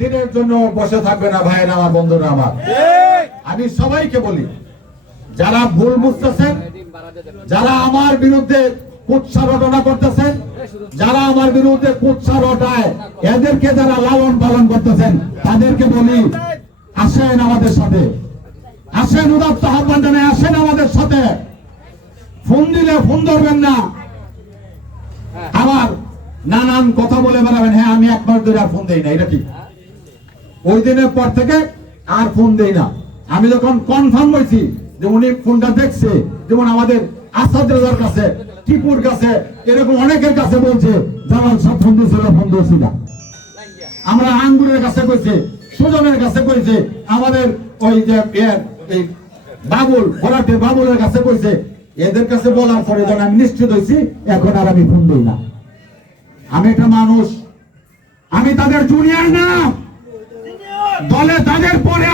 দিনের জন্য বসে থাকবে না ভাইয়েরা আমার বন্ধুরা আমার। আমি সবাইকে বলি যারা ভুল বুঝতেছেন যারা আমার বিরুদ্ধে কুৎসা রটনা করতেছেন যারা আমার বিরুদ্ধে কুৎসা রটায় এদেরকে যারা লালন পালন করতেছেন তাদেরকে বলি আসেন আমাদের সাথে। আসেন উদাত্ত আহ্বান জানায় আসেন আমাদের সাথে। ফোন দিলে ফোন ধরবেন না। আবার নানান কথা বলে বেড়াবেন হ্যাঁ আমি এক মাস ধরে আর ফোন দেই না এটা ঠিক। ওই দিনের পর থেকে আর ফোন দেই না। আমি যখন কনফার্ম হয়েছি যে উনি ফোনটা দেখছে, যেমন আমাদের আসাদ রেজার কাছে, টিপুর কাছে, এরকম অনেকের কাছে বলছে, জামাল, সব ফোন দিয়েছিল ফোন দিয়েছি না। আমরা আঙ্গুরের কাছে কইছে, সুজনের কাছে কইছে, আমাদের ওই যে বাবুল, ভরাটে বাবুলের কাছে কইছে, এদের কাছে বলার পরে যখন আমি নিশ্চিত হয়েছি, এখন আর আমি ফোন দিই না। আমি একটা মানুষ, আমি তাদের জুনিয়র না। দলে তাদের পরে